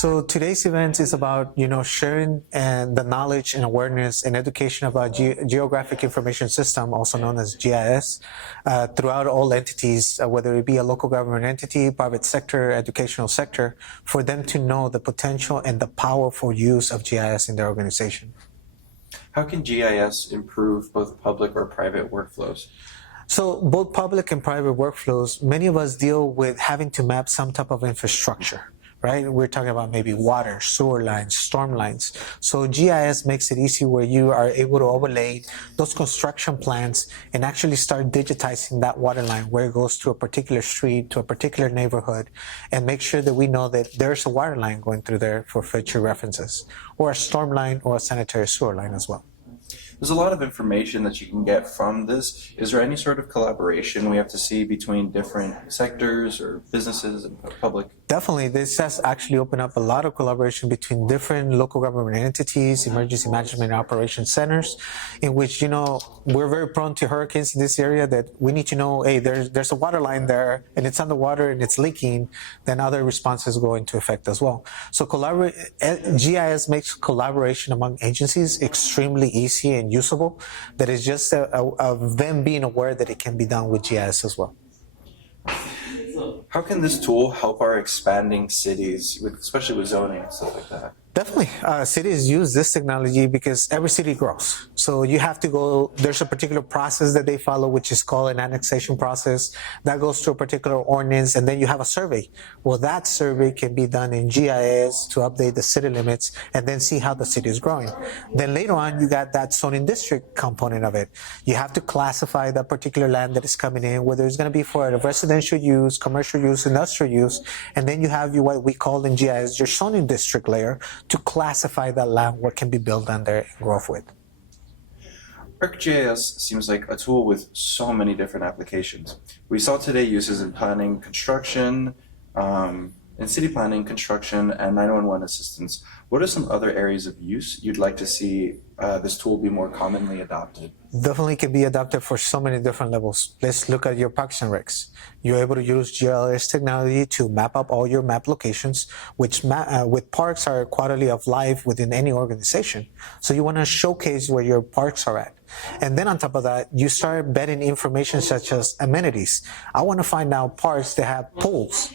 So today's event is about, sharing and the knowledge and awareness and education about Geographic Information System, also known as GIS, throughout all entities, whether it be a local government entity, private sector, educational sector, for them to know the potential and the powerful use of GIS in their organization. How can GIS improve both public or private workflows? So both public and private workflows, many of us deal with having to map some type of infrastructure, right? We're talking about maybe water, sewer lines, storm lines. So GIS makes it easy where you are able to overlay those construction plans and actually start digitizing that water line where it goes to a particular street, to a particular neighborhood, and make sure that we know that there's a water line going through there for future references, or a storm line or a sanitary sewer line as well. There's a lot of information that you can get from this. Is there any sort of collaboration we have to see between different sectors or businesses and public? Definitely. This has actually opened up a lot of collaboration between different local government entities, emergency management and operations centers, in which, we're very prone to hurricanes in this area, that we need to know, hey, there's a water line there and it's underwater and it's leaking, then other responses go into effect as well. So GIS makes collaboration among agencies extremely easy and usable. That is just of them being aware that it can be done with GIS as well. How can this tool help our expanding cities, especially with zoning and stuff like that? Definitely. Cities use this technology because every city grows. So you have to go, there's a particular process that they follow, which is called an annexation process. That goes to a particular ordinance, and then you have a survey. Well, that survey can be done in GIS to update the city limits and then see how the city is growing. Then later on, you got that zoning district component of it. You have to classify that particular land that is coming in, whether it's going to be for a residential use, commercial use, industrial use, and then you have what we call in GIS your zoning district layer, to classify that land, what can be built on there and growth with. ArcGIS seems like a tool with so many different applications. We saw today uses in planning, construction, in city planning, construction, and 911 assistance. What are some other areas of use you'd like to see this tool be more commonly adopted? Definitely can be adopted for so many different levels. Let's look at your parks and recs. You're able to use GIS technology to map up all your map locations, which with parks are quality of life within any organization. So you want to showcase where your parks are at. And then on top of that, you start embedding information such as amenities. I want to find out parks that have pools,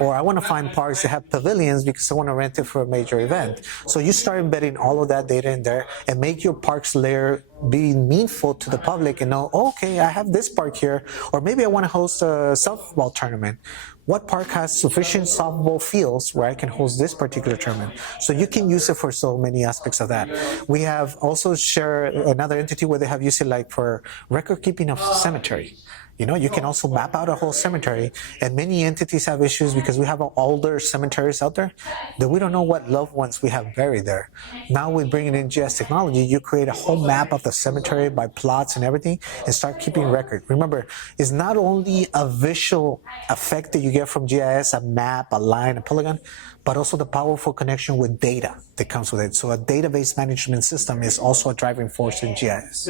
or I want to find parks that have pavilions because I want to rent it for a major event. So you start embedding all of that data in there and make your parks layer be meaningful to the public and know, okay, I have this park here, or maybe I want to host a softball tournament. What park has sufficient softball fields where I can host this particular tournament? So you can use it for so many aspects of that. We have also shared another entity where they have used it like for record keeping of cemetery. You can also map out a whole cemetery, and many entities have issues because we have older cemeteries out there that we don't know what loved ones we have buried there. Now with bringing in GIS technology, you create a whole map of the cemetery by plots and everything and start keeping record. Remember, it's not only a visual effect that you get from GIS, a map, a line, a polygon, but also the powerful connection with data that comes with it. So a database management system is also a driving force in GIS.